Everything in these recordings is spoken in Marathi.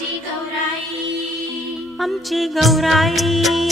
आमची गौराई. आमची गौराई.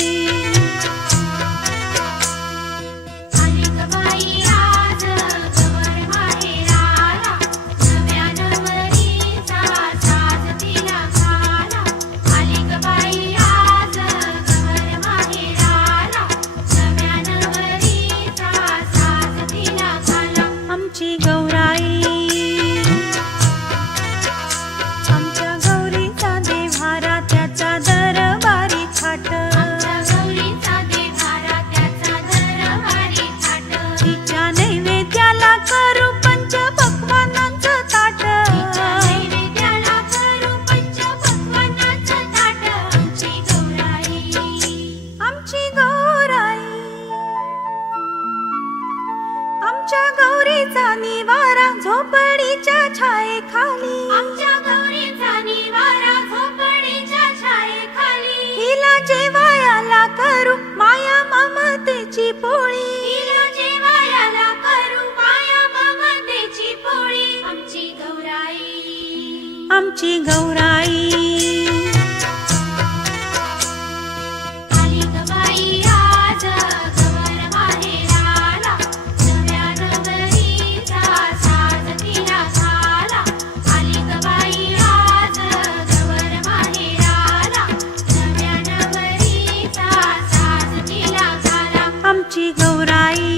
आमच्या गौरीचा निवारा झोपडीच्या आमच्या गौरीचा निवारा झोपडीच्या छायेखाली. हिला जेवायाला करू माया ममतेची पोळी. हिला जेवायला करू माया ममतेची पोळी. आमची गौराई. आमची गौराई. गौराई